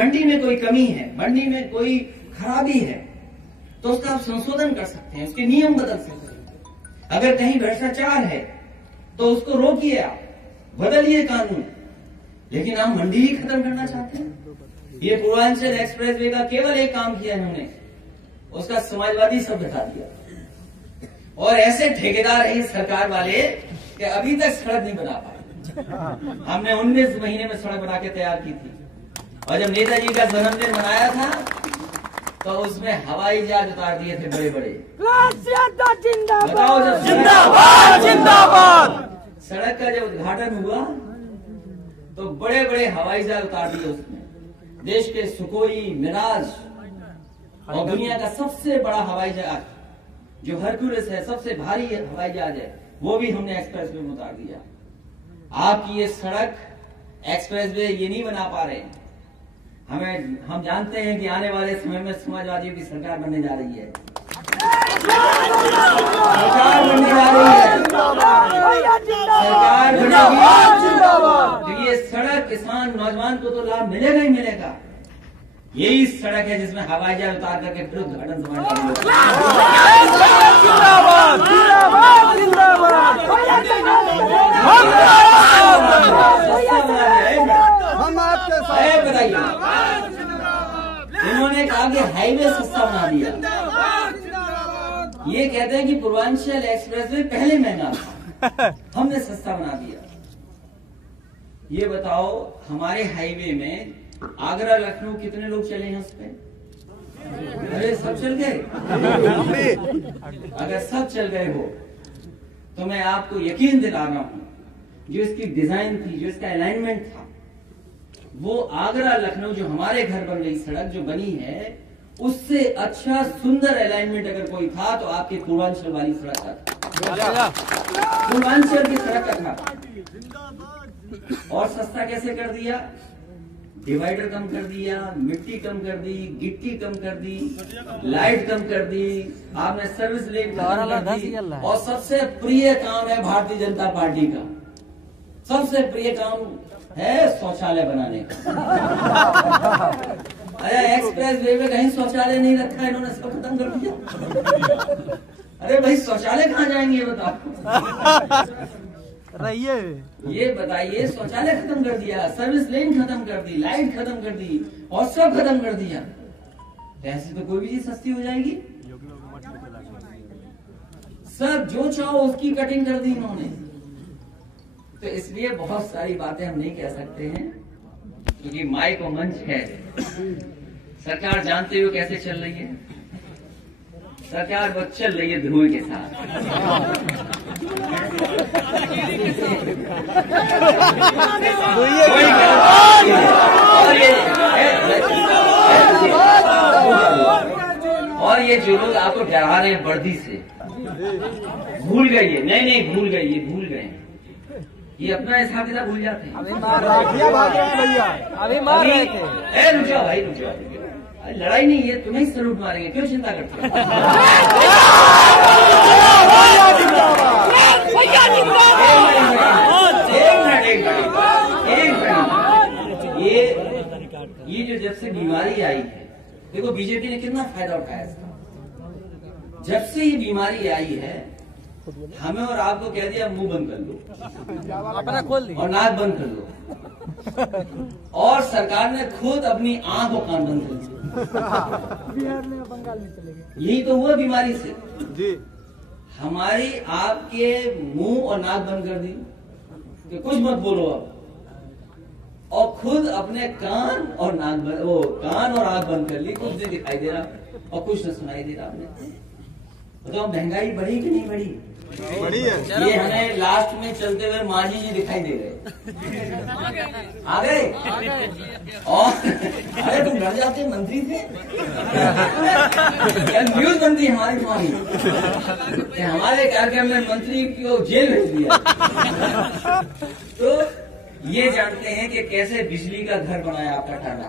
मंडी में कोई कमी है, मंडी में कोई खराबी है, तो उसका आप संशोधन कर सकते हैं, उसके नियम बदल सकते हैं। अगर कहीं भ्रष्टाचार है तो उसको रोकिए, आप बदलिए कानून। लेकिन आप मंडी ही खत्म करना चाहते हैं। ये पूर्वांचल एक्सप्रेस वे का केवल एक काम किया इन्होंने, उसका समाजवादी शब्द हटा दिया। और ऐसे ठेकेदार हैं सरकार वाले कि अभी तक सड़क नहीं बना पाए। हमने 19 महीने में सड़क बना के तैयार की थी, और जब नेताजी का जन्मदिन मनाया था तो उसमें हवाई जहाज उतार दिए थे बड़े बड़े। बताओ, जब जिंदाबाद जिंदाबाद सड़क का जब उद्घाटन हुआ तो बड़े बड़े हवाई जहाज उतार दिए उसमें। देश के सुकोई, मिराज और दुनिया का सबसे बड़ा हवाई जहाज जो हरक्यूलिस है, सबसे भारी हवाई जहाज है, वो भी हमने एक्सप्रेस वे में उतार दिया। आपकी ये सड़क एक्सप्रेस वे ये नहीं बना पा रहे। हम जानते हैं कि आने वाले समय में समाजवादियों की सरकार बनने जा रही है, सरकार बनने जा रही है, सरकार बनेगी। तो ये सड़क किसान नौजवान को तो लाभ मिलेगा ही मिलेगा। यही सड़क है जिसमें हवाई जहाज उतार करके फिर उद्घाटन बताइए। इन्होंने कहा कि हाईवे सस्ता बना दिया। ये कहते हैं कि पूर्वांचल एक्सप्रेस वे पहले महंगा था, हमने सस्ता बना दिया। ये बताओ, हमारे हाईवे में आगरा लखनऊ कितने लोग चले हैं उस पे? अरे सब चल गए। अगर सब चल गए हो तो मैं आपको यकीन दिला रहा हूं, जो इसकी डिजाइन थी, जो इसका अलाइनमेंट था, वो आगरा लखनऊ जो हमारे घर बन रही सड़क जो बनी है, उससे अच्छा सुंदर अलाइनमेंट अगर कोई था तो आपके पूर्वांचल वाली सड़क का था, पूर्वांचल की सड़क का था। और सस्ता कैसे कर दिया? डिवाइडर कम कर दिया, मिट्टी कम कर दी, गिट्टी कम कर दी, लाइट कम कर दी, आपने सर्विस लेन कम कर दी। और सबसे प्रिय काम है भारतीय जनता पार्टी का, सबसे प्रिय काम है शौचालय बनाने का। अरे एक्सप्रेस वे में कहीं शौचालय नहीं रखा, इन्होंने सब खत्म कर दिया। अरे भाई शौचालय कहाँ जाएंगे बताओ? रहिए ये बताइए, शौचालय खत्म कर दिया, सर्विस लेन खत्म कर दी, लाइट खत्म कर दी और सब खत्म कर दिया। ऐसे तो कोई भी चीज सस्ती हो जाएगी? सब जो चाहो उसकी कटिंग कर दी इन्होंने। तो इसलिए बहुत सारी बातें हम नहीं कह सकते हैं, क्योंकि माइक और मंच है। सरकार जानते हुए कैसे चल रही है? सरकार वो चल रही है धुएं के साथ। और ये जो लोग आपको डरा रहे हैं वर्दी से, भूल गए ये, नहीं भूल गए, ये भूल गए, ये अपना हिसाब किताब भूल जाते हैं। अभी मार रहे थे। रुक जाओ भाई, रुक जाओ। लड़ाई नहीं है, तुम्हें ही सलूट मारेंगे, क्यों चिंता करते हो? ये जो जब से बीमारी आई है, देखो बीजेपी ने कितना फायदा उठाया इसका। जब से ये बीमारी आई है, हमें और आपको कह दिया मुंह बंद कर लो, अपना खोल दी, और नाक बंद कर लो। और सरकार ने खुद अपनी आंख और कान बंद कर दिए। बिहार में, बंगाल में चले गए। यही तो हुआ बीमारी से जी। हमारी आपके मुंह और नाक बंद कर दी कि कुछ मत बोलो आप, और खुद अपने कान और कान और आंख बंद कर ली। कुछ नहीं दिखाई दे रहा और कुछ न सुनाई दे रहा। आपने बताओ महंगाई बढ़ी कि नहीं बढ़ी? बड़ी है। ये हमें लास्ट में चलते हुए मांझी जी दिखाई दे रहे। आ गए? और अरे तुम घर जाते मंत्री थे, न्यूज बनती है हमारी तुम्हारी, हमारे कार्यक्रम में मंत्री को जेल भेज दिया। तो ये जानते हैं कि कैसे बिजली का घर बनाया आपका टाटा।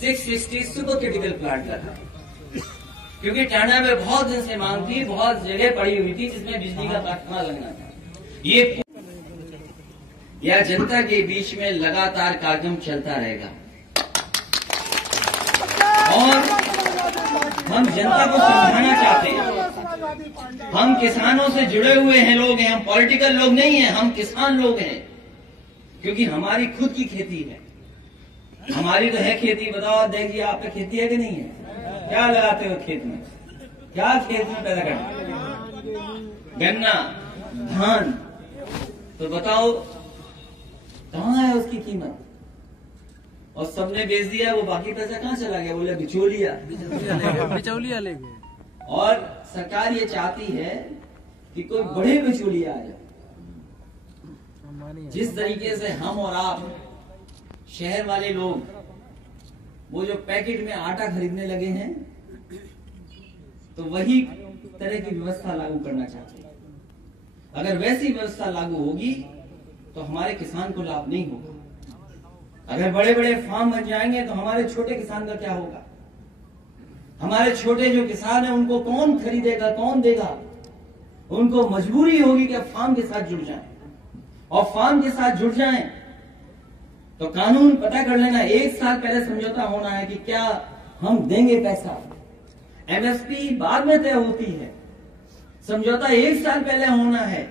660 सुपर क्रिटिकल प्लांट लगा, क्योंकि टाटा में बहुत दिन से मांग थी, बहुत जगह पड़ी हुई थी जिसमें बिजली का कारखाना लगना था। या जनता के बीच में लगातार कार्यक्रम चलता रहेगा। और हम जनता को समझाना चाहते हैं, हम किसानों से जुड़े हुए हैं लोग हैं, हम पॉलिटिकल लोग नहीं हैं, हम किसान लोग हैं, क्योंकि हमारी खुद की खेती है। हमारी तो है खेती। बताओ देखिए, आप पे खेती है कि नहीं है? क्या लगाते हो खेत में? क्या खेत में पैदा करते? गन्ना, धान। तो बताओ कहाँ है उसकी कीमत? और सबने बेच दिया, वो बाकी पैसा कहाँ चला गया? बोले बिचौलिया ले गए। और सरकार ये चाहती है कि कोई बड़े बिचौलिया आ जाए। जिस तरीके से हम और आप शहर वाले लोग वो जो पैकेट में आटा खरीदने लगे हैं, तो वही तरह की व्यवस्था लागू करना चाहते हैं। अगर वैसी व्यवस्था लागू होगी तो हमारे किसान को लाभ नहीं होगा। अगर बड़े बड़े फार्म बन जाएंगे तो हमारे छोटे किसान का क्या होगा? हमारे छोटे जो किसान हैं उनको कौन खरीदेगा, कौन देगा? उनको मजबूरी होगी कि फार्म के साथ जुड़ जाएं, और फार्म के साथ जुड़ जाएं तो कानून पता कर लेना। 1 साल पहले समझौता होना है कि क्या हम देंगे पैसा। एमएसपी बाद में तय होती है, समझौता 1 साल पहले होना है।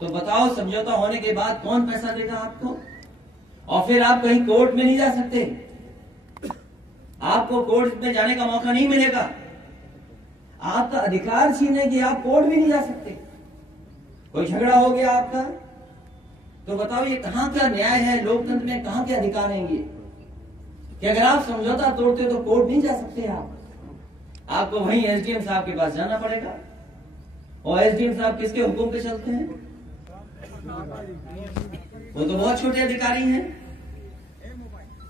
तो बताओ समझौता होने के बाद कौन पैसा देगा आपको? और फिर आप कहीं कोर्ट में नहीं जा सकते, आपको कोर्ट में जाने का मौका नहीं मिलेगा। आपका अधिकार छीनने की आप कोर्ट भी नहीं जा सकते। कोई झगड़ा हो गया आपका, तो बताओ ये कहां का न्याय है? लोकतंत्र में कहां के अधिकार हैं ये कि अगर आप समझौता तोड़ते हो तो कोर्ट नहीं जा सकते आपको वहीं एसडीएम साहब के पास जाना पड़ेगा। और एसडीएम साहब किसके हुक्म पे चलते हैं? वो तो बहुत छोटे अधिकारी हैं।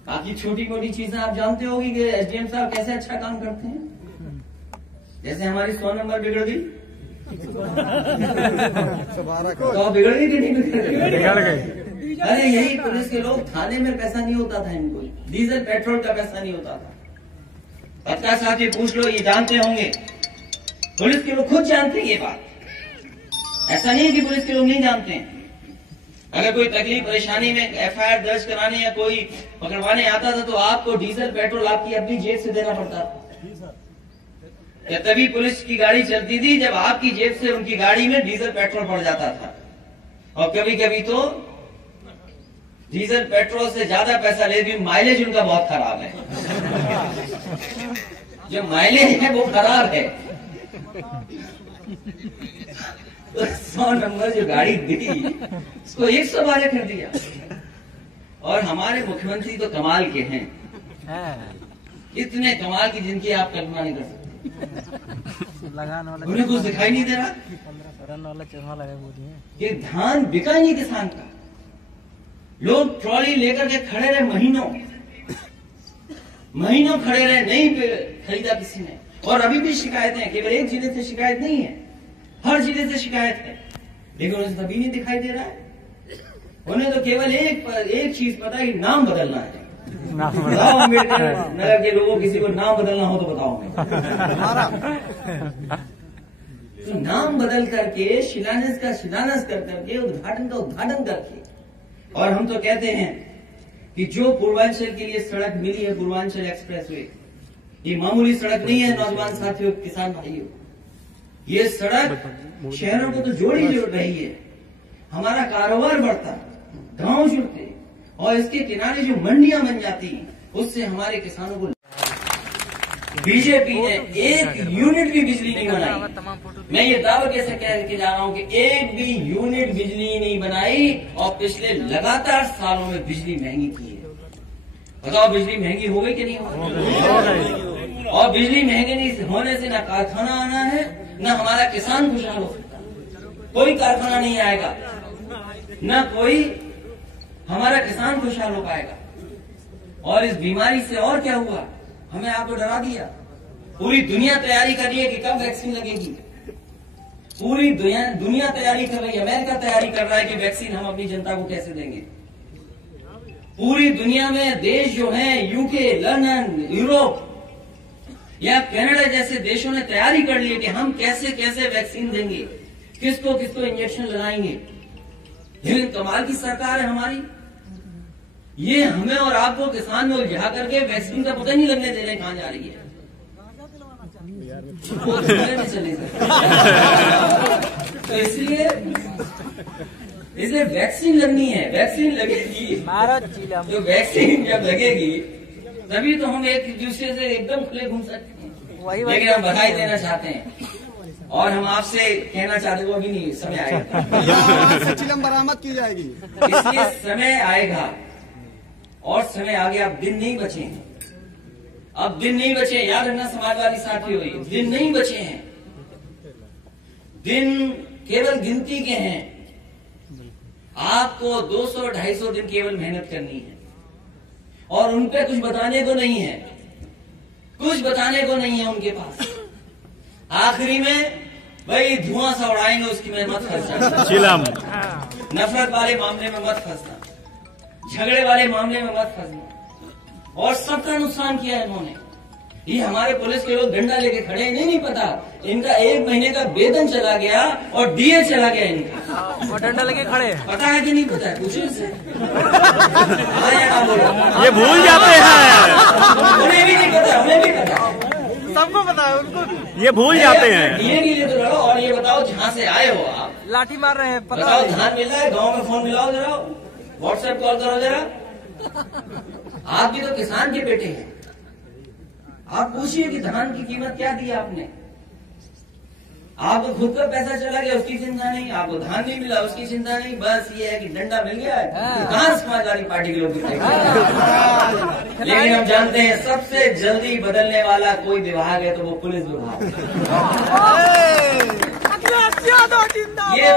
बाकी छोटी मोटी चीजें आप जानते होगी कि एसडीएम साहब कैसे अच्छा काम करते हैं। जैसे हमारी 100 नंबर बिगड़ गई तो बिगड़ गई कि नहीं बिगड़ गई? अरे यही पुलिस के लोग, थाने में पैसा नहीं होता था इनको, डीजल पेट्रोल का पैसा नहीं होता था। पत्रकार साहब ये पूछ लो, ये जानते होंगे, पुलिस के लोग खुद जानते हैं ये बात। ऐसा नहीं है कि पुलिस के लोग नहीं जानते हैं। अगर कोई तकलीफ परेशानी में एफआईआर दर्ज कराने या कोई पकड़वाने आता था तो आपको डीजल पेट्रोल आपकी अपनी जेब से देना पड़ता था। या तभी पुलिस की गाड़ी चलती थी जब आपकी जेब से उनकी गाड़ी में डीजल पेट्रोल पड़ जाता था। और कभी कभी तो डीजल पेट्रोल से ज्यादा पैसा ले, भी माइलेज उनका बहुत खराब है। जो माइलेज है वो खराब है। 100 नंबर जो गाड़ी दी उसको 112 कर दिया। और हमारे मुख्यमंत्री तो कमाल के हैं, इतने कमाल की जिनकी आप कल्पना नहीं कर सकते। उन्हें कुछ दिखाई नहीं दे रहा कि धान बिका ही नहीं किसान का। लोग ट्रॉली लेकर के खड़े रहे, महीनों खड़े रहे, नहीं खरीदा किसी ने। और अभी भी शिकायतें, केवल एक जिले से शिकायत नहीं है, हर जिले से शिकायत है, लेकिन उन्हें तभी नहीं दिखाई दे रहा है। उन्हें तो केवल एक चीज पता है कि नाम बदलना है। बताओ अम्बेडकर नगर के लोगों, किसी को नाम बदलना हो तो बताओ। तो नाम बदल करके, शिलान्यास का शिलान्यास कर करके, उद्घाटन का उद्घाटन करके। और हम तो कहते हैं कि जो पूर्वांचल के लिए सड़क मिली है, पूर्वांचल एक्सप्रेसवे, ये मामूली सड़क नहीं है नौजवान साथियों, किसान भाइयों। ये सड़क शहरों को तो जोड़ ही जोड़ रही है, हमारा कारोबार बढ़ता, गांव जुड़ते, और इसके किनारे जो मंडियां बन जाती उससे हमारे किसानों को। बीजेपी ने एक यूनिट भी बिजली नहीं बनाई। मैं ये दावा कैसे कह के जा रहा हूं कि एक भी यूनिट बिजली नहीं बनाई, और पिछले लगातार सालों में बिजली महंगी की है। बताओ बिजली महंगी हो गई कि नहीं हो गई? और बिजली महंगी नहीं होने से ना कारखाना आना है, ना हमारा किसान खुशहाल हो सकता। कोई कारखाना नहीं आएगा, ना कोई हमारा किसान खुशहाल हो पाएगा। और इस बीमारी से और क्या हुआ, हमें आपको डरा दिया। पूरी दुनिया तैयारी कर रही है कि कब वैक्सीन लगेगी। पूरी दुनिया तैयारी कर रही है, अमेरिका तैयारी कर रहा है कि वैक्सीन हम अपनी जनता को कैसे देंगे। पूरी दुनिया में देश जो हैं, यूके, लंदन, यूरोप या कनाडा जैसे देशों ने तैयारी कर ली है कि हम कैसे कैसे वैक्सीन देंगे, किसको किसको इंजेक्शन लगाएंगे। लेकिन कमाल की सरकार है हमारी, ये हमें और आपको किसान में उलझा करके वैक्सीन का पता नहीं लगने दे रहे कहां जा रही है। वो नहीं चले तो इसलिए वैक्सीन लगनी है, वैक्सीन लगेगी। जो वैक्सीन जब लगेगी तभी तो हम एक दूसरे से एकदम खुले घूम सकते हैं। लेकिन हम बधाई देना चाहते हैं और हम आपसे कहना चाहते हैं, वो अभी नहीं, समय आएगा चिलम बरामद की जाएगी, इसलिए समय आएगा और समय आ गया। अब दिन नहीं बचे हैं, अब दिन नहीं बचे हैं, याद रखना समाजवादी साथी हुई, दिन नहीं बचे हैं, दिन केवल गिनती के हैं। आपको 200-250 दिन केवल मेहनत करनी है और उन पे कुछ बताने को नहीं है, कुछ बताने को नहीं है उनके पास। आखिरी में भाई धुआं सा उड़ाएंगे, उसकी में मत फंसना, नफरत वाले मामले में मत फंसना, झगड़े वाले मामले में मत फंसना। और सबका नुकसान किया है इन्होंने। ये हमारे पुलिस के लोग डंडा लेके खड़े हैं, नहीं पता इनका 1 महीने का वेतन चला गया और डीए चला गया इनका, और डंडा लेके खड़े हैं। पता है कि नहीं पता है, पूछो इससे। ये भूल जाते हैं, उन्हें भी नहीं पता, हमें भी पता, सबको पता है उनको, ये भूल जाते हैं। डीए के लिए तो लड़ो। और ये बताओ जहाँ से आए हो आप, लाठी मार रहे हैं, पता बताओ है। धान मिल रहा है, गाँव में फोन मिलाओ जरा, व्हाट्सएप कॉल करो जरा। आप भी तो किसान के बेटे हैं, आप पूछिए कि धान की कीमत क्या दी आपने। आपको खुद का पैसा चला गया उसकी चिंता नहीं, आपको धान नहीं मिला उसकी चिंता नहीं, बस ये है कि डंडा मिल गया है। कहाँ समाजवादी पार्टी के लोग लेकिन हम जानते हैं सबसे जल्दी बदलने वाला कोई विभाग है तो वो पुलिस विभाग है। ये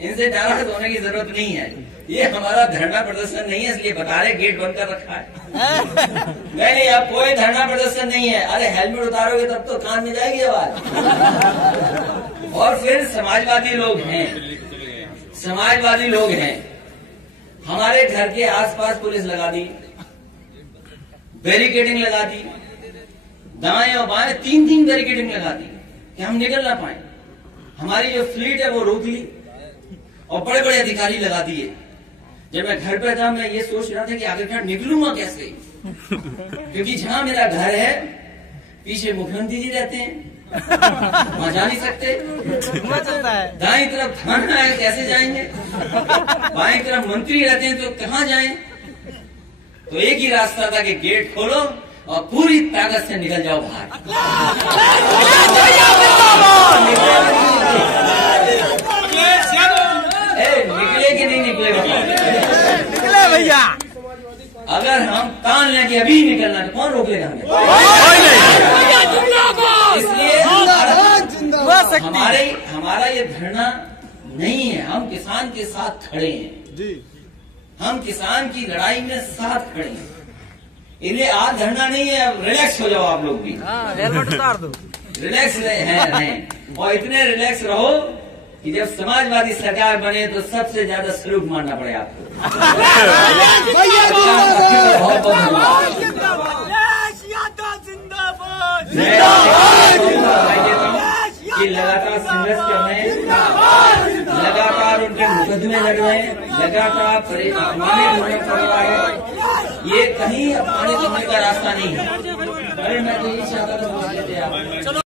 इनसे नाराज होने की जरूरत नहीं है। ये हमारा धरना प्रदर्शन नहीं है, इसलिए बता रहे गेट बंद कर रखा है। नहीं, अब कोई धरना प्रदर्शन नहीं है। अरे हेलमेट उतारोगे तब तो कान में जाएगी आवाज। और फिर समाजवादी लोग हैं, समाजवादी लोग हैं, हमारे घर के आसपास पुलिस लगा दी, बैरिकेडिंग लगा दी, दाएं और बाएं 3-3 बैरिकेडिंग लगा दी कि हम निकल ना पाए। हमारी जो फ्लीट है वो रोक ली और बड़े बड़े अधिकारी लगा दिए। जब मैं घर पे था मैं ये सोच रहा था कि आखिरकार निकलूंगा कैसे, क्योंकि जहां मेरा घर है पीछे मुख्यमंत्री जी रहते हैं, वहां जा नहीं सकते। दाएं तरफ थाना है, कैसे जाएंगे? बाएं तरफ मंत्री रहते हैं तो कहां जाएं? तो एक ही रास्ता था कि गेट खोलो और पूरी ताकत से निकल जाओ बाहर। निकले कि नहीं निकले? निकले भैया। अगर हम तान लें कि अभी निकलना तो कौन रोक लेगा हमें? इसलिए हमारा ये धरना नहीं है, हम किसान के साथ खड़े हैं जी, हम किसान की लड़ाई में साथ खड़े हैं। इसलिए आज धरना नहीं है, अब रिलैक्स हो जाओ आप लोग भी, हेलमेट उतार दो, रिलैक्स रहें और इतने रिलैक्स रहो कि जब समाजवादी सरकार बने तो सबसे ज्यादा सलूट मानना पड़े आपको। बहुत बहुत कि लगातार संघर्ष कर रहे हैं, लगातार उनके मुकदमे लड़ रहे हैं, लगातार अपमानित पड़ रहा है। ये कहीं अपमानित होने का रास्ता नहीं है। अरे मैं तो ये चाहता था